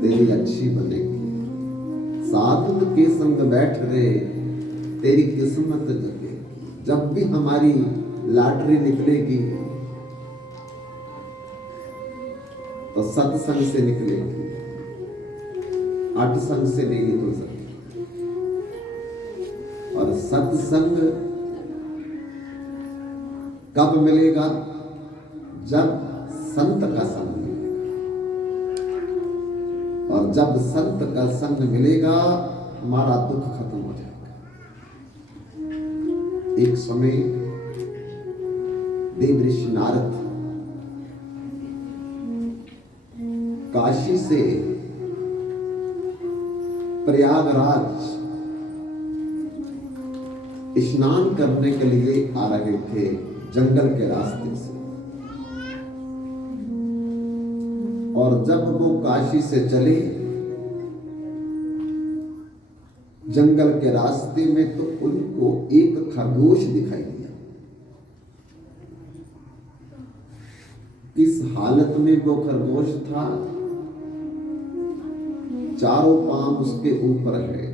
तेरी अच्छी बनेगी। साधु के संग बैठ रहे तेरी किस्मत जगेगी। जब भी हमारी लॉटरी निकलेगी तो सत्संग से निकलेगी, अटसंग से नहीं निकल सकती। और सत्संग कब मिलेगा? जब संत का संग मिलेगा। और जब संत का संग मिलेगा हमारा दुख खत्म हो जाएगा। एक समय देव ऋषि नारद काशी से प्रयागराज स्नान करने के लिए आ रहे थे जंगल के रास्ते से। और जब वो काशी से चले जंगल के रास्ते में तो उनको एक खरगोश दिखाई दिया। किस हालत में वो खरगोश था? चारों पांव उसके ऊपर है,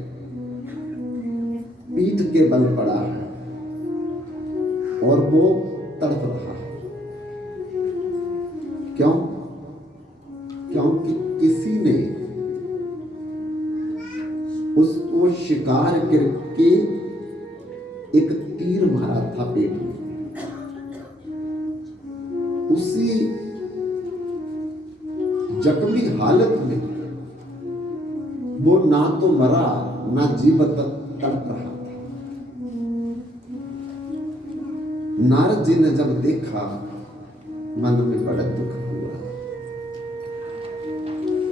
पीठ के बल पड़ा है और वो तड़प रहा है। क्यों? क्योंकि किसी ने उसको शिकार करके एक तीर मारा था पेट में। उसी जख्मी हालत में वो ना तो मरा ना जीवित तड़प रहा था। नारद जी ने जब देखा मन में बड़ा दुख हुआ।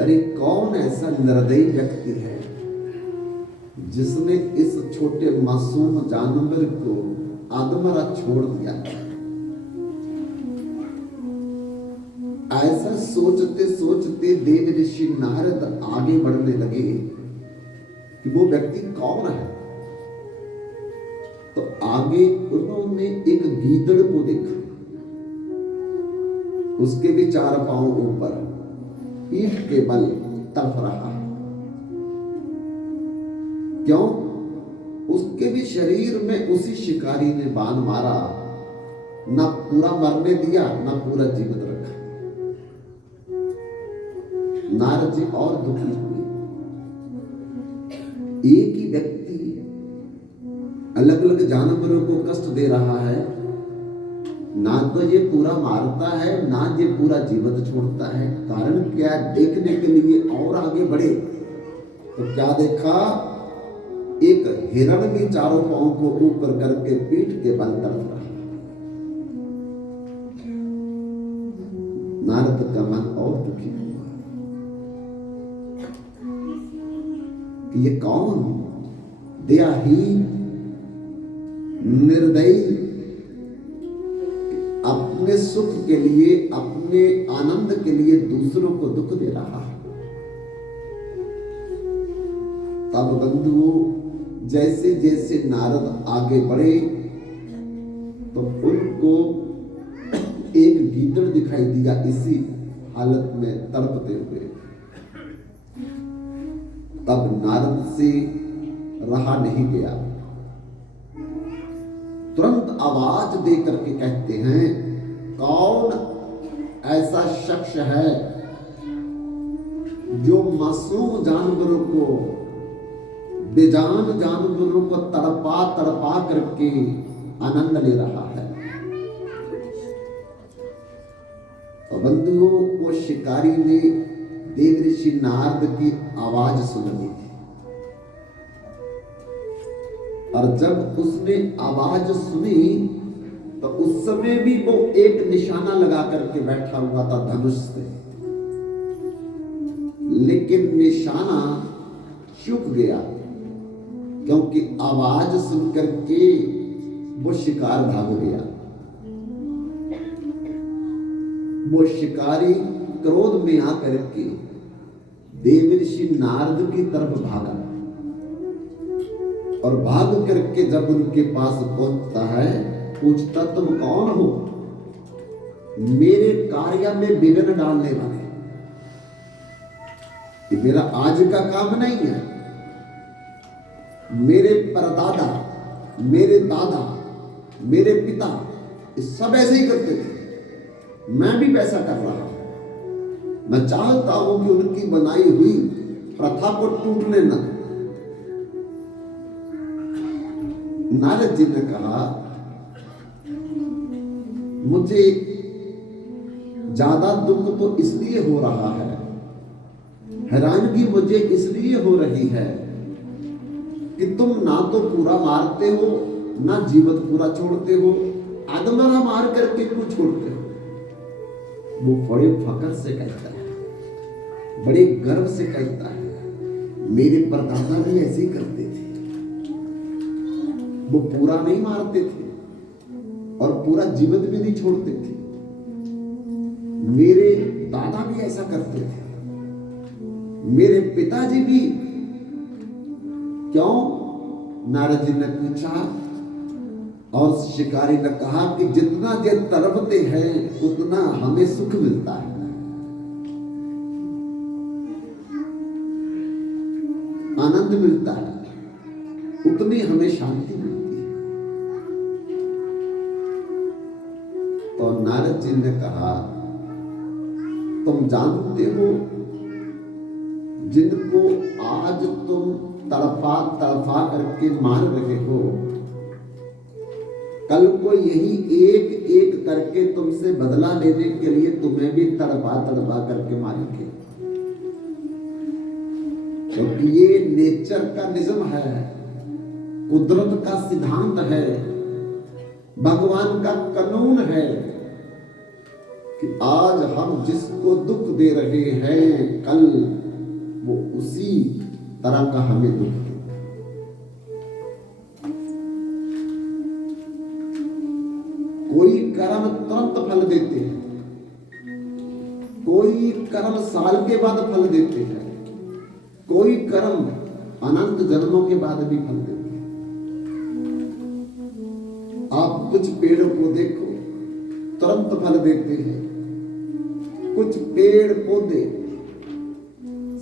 अरे कौन ऐसा निर्दयी व्यक्ति है जिसने इस छोटे मासूम जानवर को आदमरा छोड़ दिया। ऐसा सोचते सोचते देव ऋषि नारद आगे बढ़ने लगे कि वो व्यक्ति कौन है। तो आगे उन्होंने एक गीदड़ को देखा। उसके भी चार पांव ऊपर, पीठ के बल तड़प रहा है। क्यों? उसके भी शरीर में उसी शिकारी ने बाण मारा, ना पूरा मरने दिया ना पूरा जीवित रखा। नारद जी और दुखी हुए। एक ही व्यक्ति अलग अलग जानवरों को कष्ट दे रहा है, ना तो ये पूरा मारता है ना ये पूरा जीवित छोड़ता है। कारण क्या? देखने के लिए और आगे बढ़े तो क्या देखा? एक हिरण भी चारों पांव को ऊपर करके पीठ के बल तड़प रहा। नारद का मन और दुखी हुआ कि ये कौन दयाहीन निर्दयी अपने सुख के लिए, अपने आनंद के लिए दूसरों को दुख दे रहा है। तब बंधुओं जैसे जैसे नारद आगे बढ़े तो उनको एक गीदड़ दिखाई दिया इसी हालत में तड़पते हुए। तब नारद से रहा नहीं गया, तुरंत आवाज दे करके कहते हैं, कौन ऐसा शख्स है जो मासूम जानवरों को, बेजान जानवरों को तड़पा तड़पा करके आनंद ले रहा है। तो बंधुओं वो शिकारी ने देव ऋषि नारद की आवाज सुन ली थी। और जब उसने आवाज सुनी तो उस समय भी वो एक निशाना लगा करके बैठा हुआ था धनुष से, लेकिन निशाना चूक गया क्योंकि आवाज सुनकर के वो शिकार भाग गया। वो शिकारी क्रोध में आकर के देव ऋषि नारद की तरफ भागा और भाग करके जब उनके पास पहुंचता है, पूछता तुम कौन हो? मेरे कार्य में विघ्न डालने वाले। ये मेरा आज का काम नहीं है। मेरे परदादा, मेरे दादा, मेरे पिता ये सब ऐसे ही करते थे, मैं भी वैसा कर रहा हूं। मैं चाहता हूं कि उनकी बनाई हुई प्रथा को टूटने न दूं। नारद जी ने कहा, मुझे ज्यादा दुख तो इसलिए हो रहा है, हैरानगी मुझे इसलिए हो रही है कि तुम ना तो पूरा मारते हो, ना जीवित पूरा छोड़ते हो, आदमरा मार करके क्यों छोड़ते हो? वो बड़े फकर से कहता है, बड़े गर्व से कहता है, मेरे परदादा भी ऐसे ही करते थे। वो पूरा नहीं मारते थे और पूरा जीवित भी नहीं छोड़ते थे। मेरे दादा भी ऐसा करते थे, मेरे पिताजी भी। क्यों? नारद जी ने पूछा और शिकारी ने कहा कि जितना ये तड़पते हैं उतना हमें सुख मिलता है, आनंद मिलता है, उतनी हमें शांति मिलती है। तो नारद जी ने कहा, तुम जानते हो जिनको आज तुम तड़पा तड़पा करके मार रहे हो, कल को यही एक एक करके तुमसे बदला लेने के लिए तुम्हें भी तड़पा तड़पा करके मारेंगे। क्योंकि ये नेचर का निज़म है, कुदरत का सिद्धांत है, भगवान का कानून है कि आज हम जिसको दुख दे रहे हैं, कल वो उसी तरह का हमें दुख देगा। कोई कर्म तुरंत फल देते हैं, कोई कर्म साल के बाद फल देते हैं, कोई कर्म अनंत जन्मों के बाद भी फल देते हैं। आप कुछ पेड़ों को देखो, तुरंत फल देते हैं, कुछ पेड़ पौधे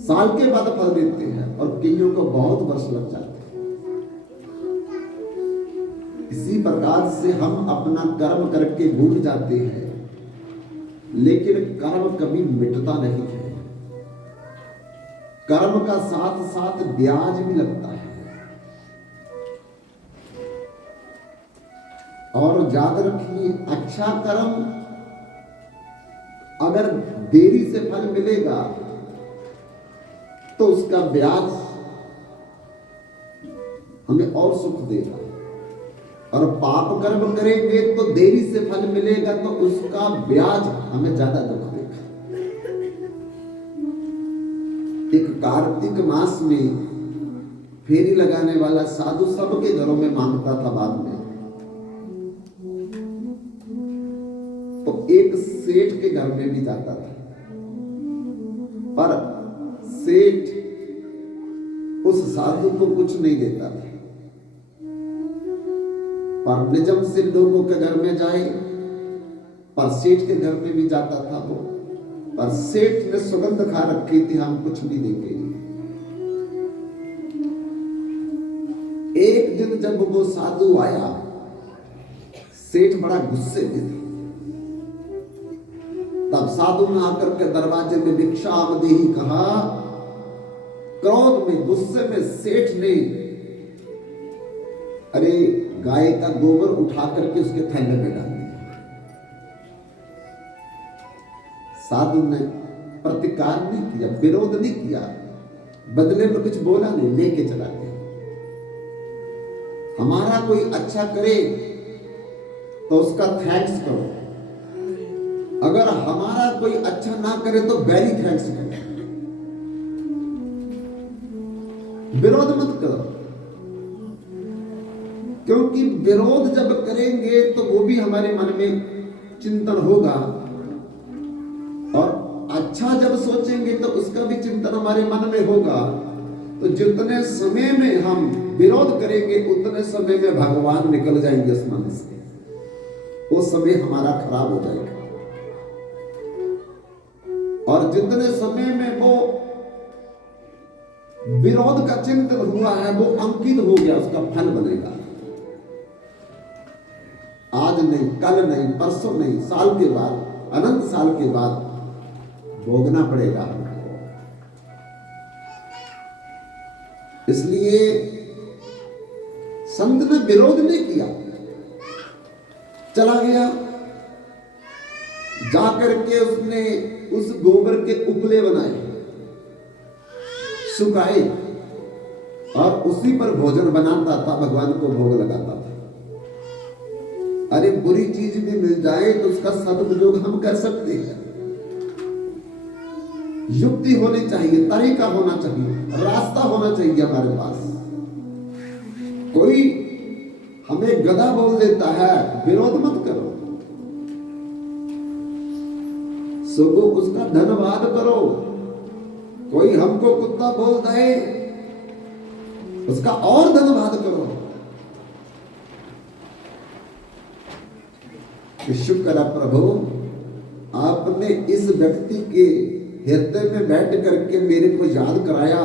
साल के बाद फल देते हैं और कईयों को बहुत वर्ष लग जाते हैं। इसी प्रकार से हम अपना कर्म करके भूल जाते हैं, लेकिन कर्म कभी मिटता नहीं है। कर्म का साथ साथ ब्याज भी लगता है। और याद रखिए, अच्छा कर्म अगर देरी से फल मिलेगा तो उसका ब्याज हमें और सुख देगा, और पाप कर्म करेंगे तो देरी से फल मिलेगा तो उसका ब्याज हमें ज्यादा दुख देगा। एक कार्तिक मास में फेरी लगाने वाला साधु सबके घरों में मांगता था। बाद में तो एक सेठ के घर में भी जाता था, पर सेठ उस साधु को कुछ नहीं देता था। पर निजम से लोगों के घर में जाए, पर सेठ के घर में भी जाता था वो, पर सेठ ने सुगंध खा रखी थी, हम कुछ नहीं देंगे। एक दिन जब वो साधु आया, सेठ बड़ा गुस्से में था। तब साधु ने आकर के दरवाजे में भिक्षाम देही कहा। क्रोध में, गुस्से में सेठ ने अरे गाय का गोबर उठा करके उसके थैले में डाल दिया। साधु ने प्रतिकार नहीं किया, विरोध नहीं किया, बदले में कुछ बोला नहीं, लेके चला गया। हमारा कोई अच्छा करे तो उसका थैंक्स करो, अगर हमारा कोई अच्छा ना करे तो वेरी थैंक्स करो, विरोध मत करो। क्योंकि विरोध जब करेंगे तो वो भी हमारे मन में चिंतन होगा, और अच्छा जब सोचेंगे तो उसका भी चिंतन हमारे मन में होगा। तो जितने समय में हम विरोध करेंगे उतने समय में भगवान निकल जाएंगे उस मन से, वो समय हमारा खराब हो जाएगा। और जितने समय में वो विरोध का चिंतन हुआ है वो अंकित हो गया, उसका फल बनेगा। आज नहीं, कल नहीं, परसों नहीं, साल के बाद, अनंत साल के बाद भोगना पड़ेगा हमको। इसलिए संत ने विरोध नहीं किया, चला गया, जाकर के उसने उस गोबर के उपले बनाए, सुखाए और उसी पर भोजन बनाता था, भगवान को भोग लगाता था। अरे बुरी चीज भी मिल जाए तो उसका सदुपयोग हम कर सकते हैं। युक्ति होनी चाहिए, तरीका होना चाहिए, रास्ता होना चाहिए हमारे पास। कोई हमें गधा बोल देता है, विरोध मत करो, सो उसका धन्यवाद करो। कोई हमको कुत्ता बोल दे, उसका और धन्यवाद करो। शुक्र है प्रभु, आपने इस व्यक्ति के हृदय में बैठ करके मेरे को याद कराया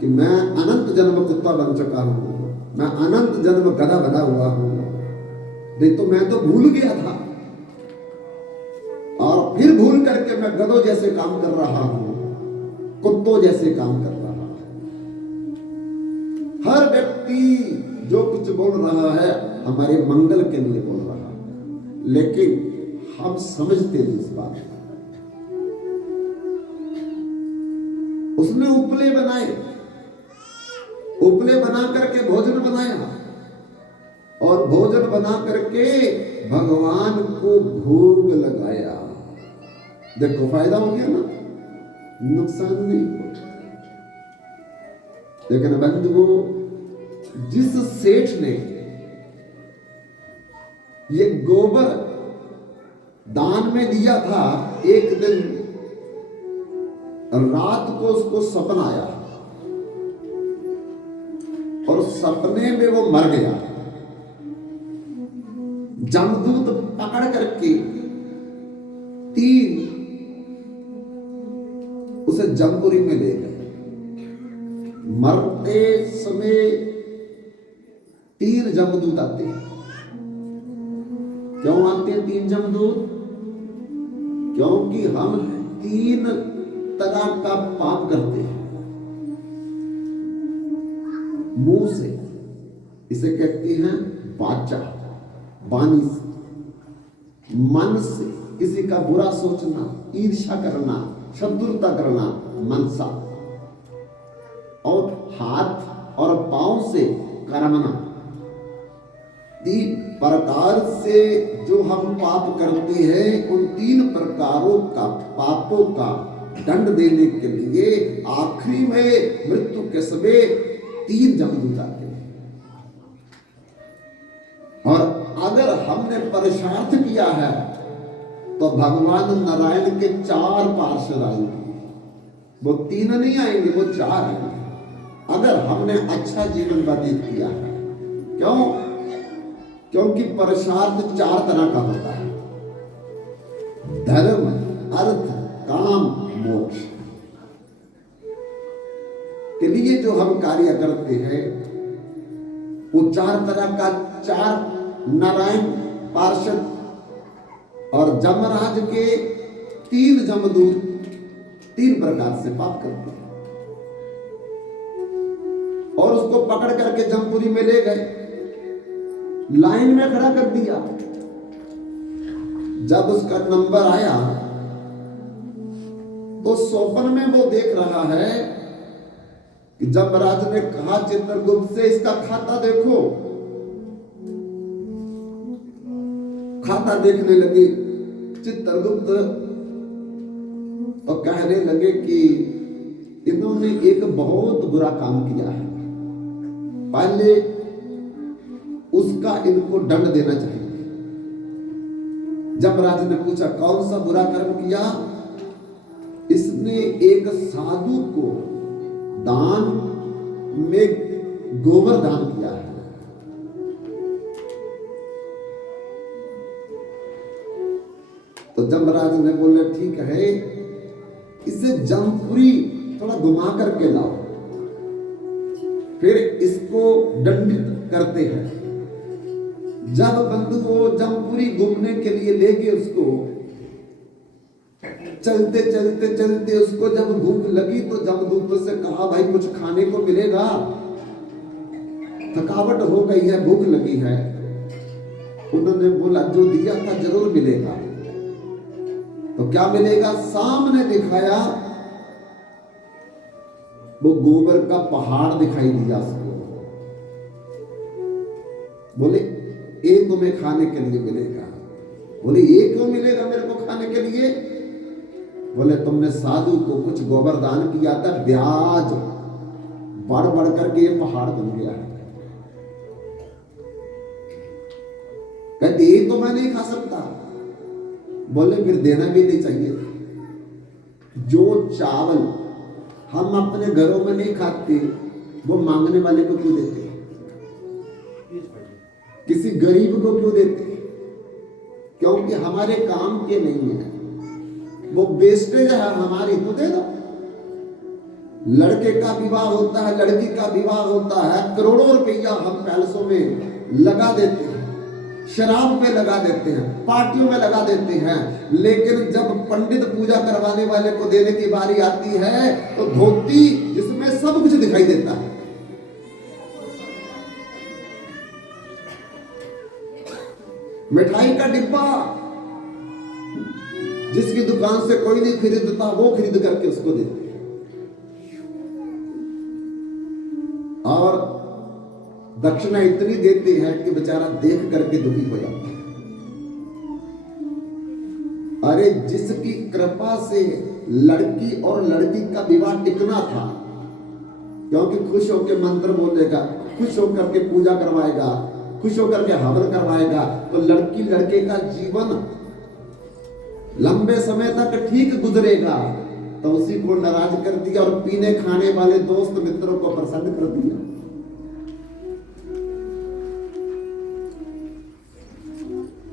कि मैं अनंत जन्म कुत्ता बन चुका हूं, मैं अनंत जन्म गधा बना हुआ हूं। नहीं तो मैं तो भूल गया था और फिर भूल करके मैं गधों जैसे काम कर रहा हूं, कुत्तों जैसे काम कर रहा हूं। हर व्यक्ति जो कुछ बोल रहा है हमारे मंगल के लिए बोल रहा है, लेकिन हम समझते नहीं इस बात को। उसने उपले बनाए, उपले बना करके भोजन बनाया और भोजन बना करके भगवान को भोग लगाया। देखो फायदा हो गया ना, नुकसान नहीं हुआ। लेकिन बंधुओं, जिस सेठ ने ये गोबर दान में दिया था, एक दिन रात को उसको सपना आया और सपने में वो मर गया। जमदूत पकड़ करके 3 उसे जमपुरी में ले गए। मरते समय 3 जमदूत आते हैं। क्यों आते हैं 3 जमदूत? क्योंकि हम 3 तरह का पाप करते हैं। मुंह से, इसे कहते हैं वाचा, वाणी से, मन से किसी का बुरा सोचना, ईर्ष्या करना, शत्रुता करना, मनसा, और हाथ और पांव से कर्मणा। 3 प्रकार से जो हम पाप करते हैं, उन 3 प्रकारों का पापों का दंड देने के लिए आखिरी में मृत्यु के समय 3 जमदूत आते हैं। और अगर हमने पुरुषार्थ किया है तो भगवान नारायण के 4 पार्षद आएंगे। वो 3 नहीं आएंगे, वो 4 आएंगे, अगर हमने अच्छा जीवन व्यतीत किया है। क्यों? क्योंकि पुरुषार्थ 4 तरह का होता है: धर्म, अर्थ, काम, मोक्ष। के लिए जो हम कार्य करते हैं वो 4 तरह का, 4 नारायण पार्षद और जमराज के 3 जमदूत 3 प्रकार से पाप करते हैं। और उसको पकड़ करके जमपुरी में ले गए, लाइन में खड़ा कर दिया। जब उसका नंबर आया तो स्वप्न में वो देख रहा है कि जमराज ने कहा चित्रगुप्त से इसका खाता देखो। खाता देखने लगे चित्रगुप्त तो कहने लगे कि इन्होंने एक बहुत बुरा काम किया है, पहले उसका इनको दंड देना चाहिए। जमराज ने पूछा कौन सा बुरा कर्म किया? इसने एक साधु को दान में गोबर दान किया है। तो जमराज ने बोले ठीक है, इसे जमपुरी थोड़ा घुमा करके लाओ। फिर इसको दंडित करते हैं। जब बंधु वो जमपुरी घूमने के लिए ले गए उसको, चलते चलते चलते उसको जब भूख लगी तो जमदूतों से कहा भाई कुछ खाने को मिलेगा, थकावट हो गई है, भूख लगी है। उन्होंने बोला जो दिया था जरूर मिलेगा। तो क्या मिलेगा? सामने दिखाया वो गोबर का पहाड़ दिखाई दिया उसको। बोले एक तुम्हें खाने के लिए मिलेगा। बोले एक क्यों मिलेगा मेरे को खाने के लिए? बोले तुमने साधु को कुछ गोबर दान किया था, ब्याज बढ़ बढ़ करके ये पहाड़ बन गया है। कहते ये तो मैं नहीं खा सकता। बोले फिर देना भी नहीं चाहिए। जो चावल हम अपने घरों में नहीं खाते वो मांगने वाले को क्यों देते? किसी गरीब को क्यों देते? क्योंकि हमारे काम के नहीं है, वो वेस्टेज है हमारी, तो दे दो। लड़के का विवाह होता है, लड़की का विवाह होता है, करोड़ों रुपया हम पैलेसों में लगा देते हैं, शराब पे लगा देते हैं, पार्टियों में लगा देते हैं, लेकिन जब पंडित पूजा करवाने वाले को देने की बारी आती है तो धोती जिसमें सब कुछ दिखाई देता है। मिठाई का डिब्बा जिसकी दुकान से कोई नहीं खरीदता वो खरीद करके उसको देते हैं। और दक्षिणा इतनी देते हैं कि बेचारा देख करके दुखी हो जाता है। अरे जिसकी कृपा से लड़की और लड़की का विवाह टिकना था, क्योंकि खुश होकर मंत्र बोलेगा, खुश होकर के पूजा करवाएगा, खुश होकर के हवन करवाएगा, तो लड़की लड़के का जीवन लंबे समय तक ठीक गुजरेगा। तो उसी को नाराज कर दिया और पीने खाने वाले दोस्त मित्रों को प्रसन्न कर दिया।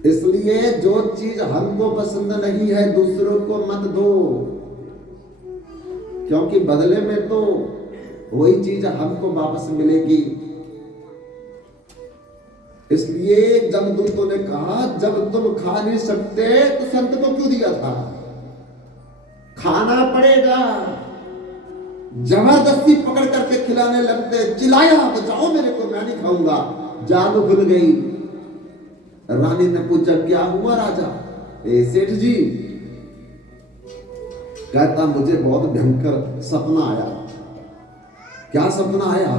इसलिए जो चीज हमको पसंद नहीं है दूसरों को मत दो, क्योंकि बदले में तो वही चीज हमको वापस मिलेगी। इसलिए जमदूतों ने कहा जब तुम खा नहीं सकते तो संत को क्यों दिया था? खाना पड़ेगा। जबरदस्ती पकड़ करके खिलाने लगते, चिल्लाया बचाओ मेरे को, मैं नहीं खाऊंगा। जान खुल गई। रानी ने पूछा क्या हुआ राजा? सेठ जी कहता मुझे बहुत भयंकर सपना आया। क्या सपना आया?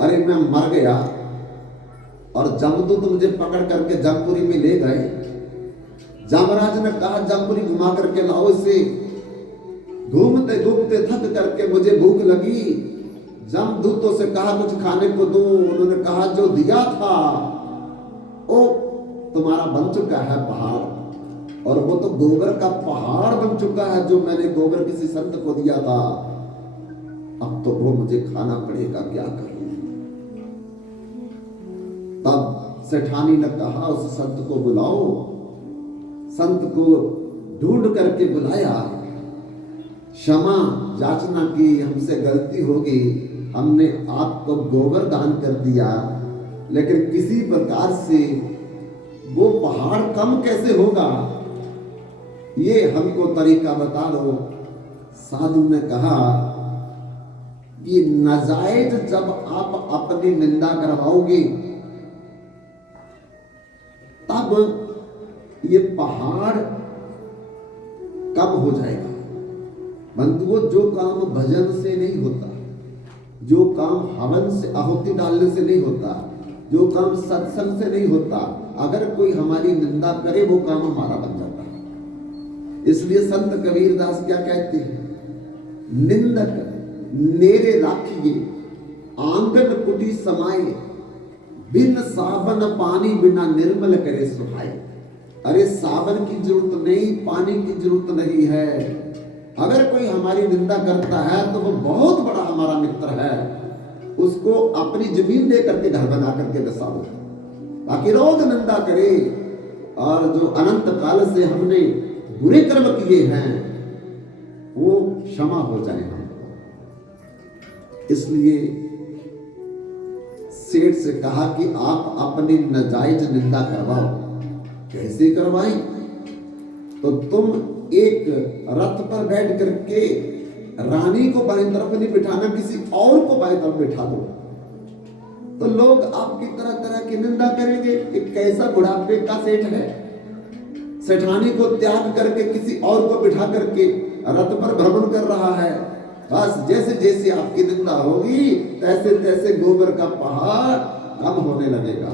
अरे मैं मर गया और जमदूत मुझे पकड़ करके जमपुरी में ले गए। जमराज ने कहा जमपुरी घुमा करके लाओ इसे। घूमते घूमते थक करके मुझे भूख लगी। जमदूतों से कहा कुछ खाने को दो। उन्होंने कहा जो दिया था वो तुम्हारा बन चुका है पहाड़, और वो तो गोबर का पहाड़ बन चुका है जो मैंने गोबर किसी संत को दिया था। अब तो वो मुझे खाना पड़ेगा, क्या करूं? तब सेठानी ने कहा उस संत को बुलाओ। संत को ढूंढ करके बुलाया, क्षमा याचना की, हमसे गलती होगी, हमने आपको गोबर दान कर दिया, लेकिन किसी प्रकार से वो पहाड़ कम कैसे होगा, ये हमको तरीका बता दो। साधु ने कहा कि नाजायज जब आप अपनी निंदा करवाओगे तब ये पहाड़ कम हो जाएगा। बंधुओं, जो काम भजन से नहीं होता, जो काम हवन से आहुति डालने से नहीं होता, जो काम सत्संग से नहीं होता, अगर कोई हमारी निंदा करे वो काम हमारा बन जाता है। इसलिए संत कबीरदास क्या कहते हैं? निंदक नेरे राखिए आंगन कुटी समाये, बिन साबन पानी बिना निर्मल करे सुहाए। अरे साबन की जरूरत नहीं, पानी की जरूरत नहीं है। अगर कोई हमारी निंदा करता है तो वो बहुत बड़ा हमारा मित्र है, उसको अपनी जमीन दे करके घर बना करके बसा दो, बाकी रोज निंदा करे। और जो अनंत काल से हमने बुरे कर्म किए हैं वो क्षमा हो जाए हमको। इसलिए सेठ से कहा कि आप अपनी नाजायज निंदा करवाओ। कैसे करवाई? तो तुम एक रथ पर बैठ करके रानी को बाएं तरफ नहीं बिठाना, किसी और को बाएं तरफ बिठा दो, तो लोग आपकी तरह तरह की निंदा करेंगे कि कैसा बुढ़ापे का सेठ है, सेठानी को त्याग करके किसी और को बिठा करके रथ पर भ्रमण कर रहा है। बस जैसे जैसे आपकी निंदा होगी तैसे तैसे गोबर का पहाड़ कम होने लगेगा।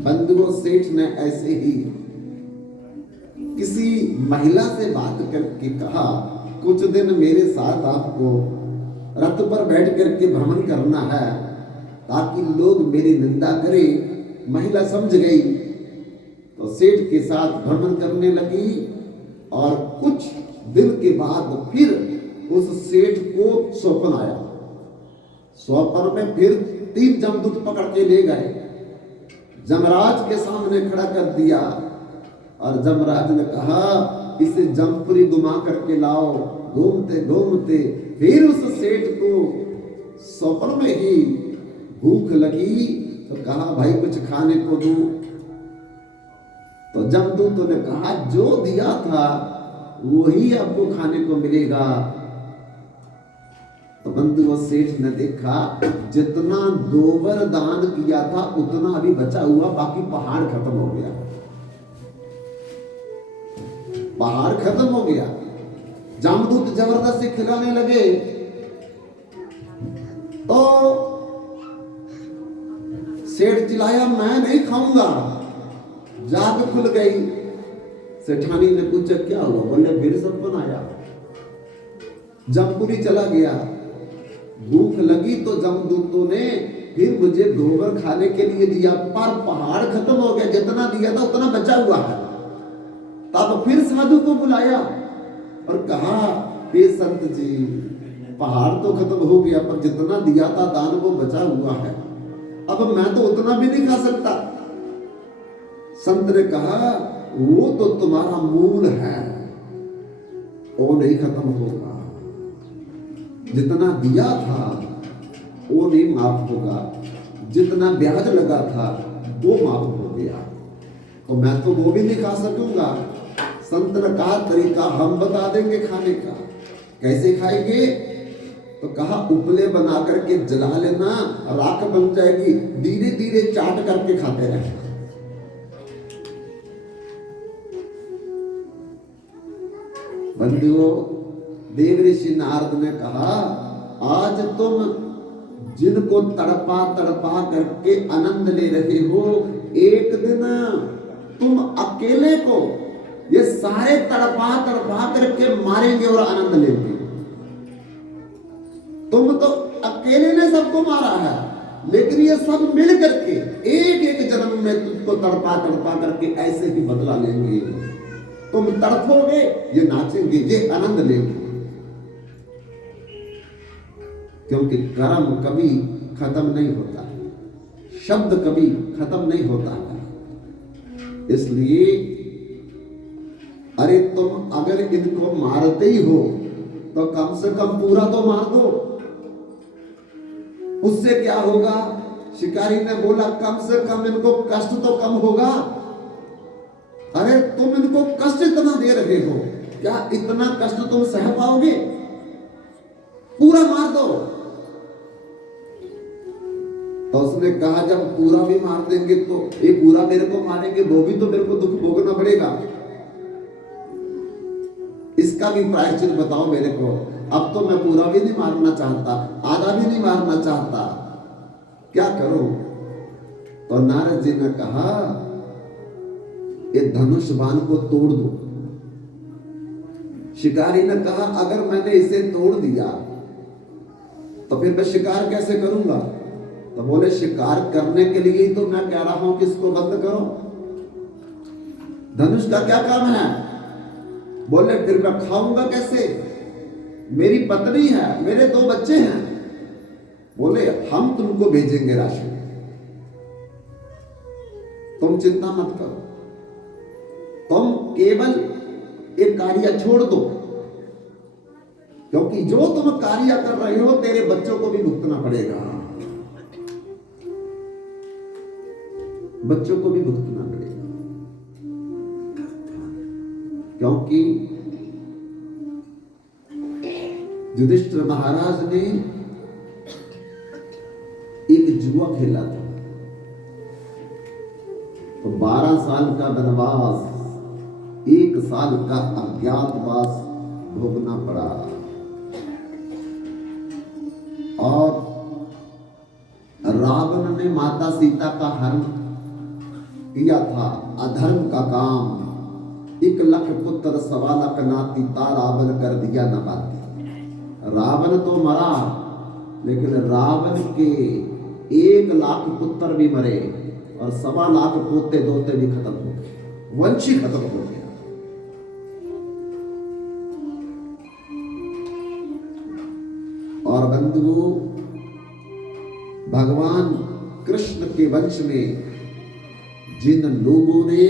बंधुओं, सेठ ने ऐसे ही किसी महिला से बात करके कहा, कुछ दिन मेरे साथ आपको रथ पर बैठ करके भ्रमण करना है ताकि लोग मेरी निंदा करें। महिला समझ गई तो सेठ के साथ भ्रमण करने लगी और कुछ दिन के बाद फिर उस सेठ को स्वप्न आया। स्वप्न में फिर 3 जमदूत पकड़ के ले गए, जमराज के सामने खड़ा कर दिया और जमराज ने कहा इसे जमपुरी घुमा करके लाओ। घूमते घूमते फिर उस सेठ को स्वप्न में ही भूख लगी तो कहा भाई कुछ खाने को दूं। तो जमदूतों ने कहा जो दिया था वही आपको खाने को मिलेगा। तो बंधुओं, सेठ ने देखा जितना गोबर दान किया था उतना अभी बचा हुआ, बाकी पहाड़ खत्म हो गया, पहाड़ खत्म हो गया। जमदूत जबरदस्ती खिलाने लगे तो सेठ चिल्लाया मैं नहीं खाऊंगा। जाग खुल गई। सेठानी ने पूछा क्या हुआ? बोले फिर सपना आया। जमपुरी चला गया। भूख लगी तो जमदूतों ने फिर मुझे गोबर खाने के लिए दिया, पर पहाड़ खत्म हो गया, जितना दिया था उतना बचा हुआ है। तब फिर साधु को बुलाया और कहा हे संत जी, पहाड़ तो खत्म हो गया पर जितना दिया था दान वो बचा हुआ है, अब मैं तो उतना भी नहीं खा सकता। संत ने कहा वो तो तुम्हारा मूल है, वो नहीं खत्म होगा, जितना दिया था वो नहीं माफ होगा, जितना ब्याज लगा था वो माफ हो गया, तो मैं तो वो भी नहीं खा सकूंगा। संत ने कहा तरीका हम बता देंगे खाने का। कैसे खाएंगे? तो कहा उपले बना करके जला लेना, राख बन जाएगी, धीरे धीरे चाट करके खाते रहना। बंधुओं, देव ऋषि नारद ने कहा आज तुम जिनको तड़पा तड़पा करके आनंद ले रहे हो, एक दिन तुम अकेले को ये सारे तड़पा तड़पा करके मारेंगे और आनंद लेंगे। तुम तो अकेले ने सबको मारा है, लेकिन ये सब मिल करके एक एक जन्म में तुझको तड़पा तड़पा करके ऐसे ही बदला लेंगे। तुम तड़पोगे, ये नाचेंगे, ये आनंद लेंगे, क्योंकि कर्म कभी खत्म नहीं होता, शब्द कभी खत्म नहीं होता है। इसलिए अरे तुम अगर इनको मारते ही हो तो कम से कम पूरा तो मार दो, उससे क्या होगा? शिकारी ने बोला कम से कम इनको कष्ट तो कम होगा। अरे तुम इनको कष्ट इतना दे रहे हो, क्या इतना कष्ट तुम सह पाओगे? पूरा मार दो। तो उसने कहा जब पूरा भी मार देंगे तो ये पूरा मेरे को मारेंगे, वो भी तो मेरे को दुख भोगना पड़ेगा, इसका भी प्रायश्चित बताओ मेरे को। अब तो मैं पूरा भी नहीं मारना चाहता, आधा भी नहीं मारना चाहता, क्या करूं? तो नारद जी ने कहा ये धनुष बाण को तोड़ दो। शिकारी ने कहा अगर मैंने इसे तोड़ दिया तो फिर मैं शिकार कैसे करूंगा? तो बोले शिकार करने के लिए तो मैं कह रहा हूं कि इसको बंद करो, धनुष का क्या काम है? बोले फिर मैं खाऊंगा कैसे? मेरी पत्नी है, मेरे 2 बच्चे हैं। बोले हम तुमको भेजेंगे राशन, तुम चिंता मत करो, तुम केवल एक कार्य छोड़ दो, क्योंकि जो तुम कार्य कर रहे हो तेरे बच्चों को भी भुगतना पड़ेगा। बच्चों को भी भुगतना पड़ेगा, क्योंकि युधिष्ठिर महाराज ने एक जुआ खेला था, तो 12 साल का वनवास, 1 साल का अज्ञातवास भोगना पड़ा। और रावण ने माता सीता का हरण किया था, अधर्म का काम। 1 लाख पुत्र 1.25 लाख नाती, ता रावण कर दिया न पाती। रावण तो मरा, लेकिन रावण के 1 लाख पुत्र भी मरे और 1.25 लाख पोते दोते भी खत्म हो गए, वंश ही खत्म हो गया। और बंधुओं, भगवान कृष्ण के वंश में जिन लोगों ने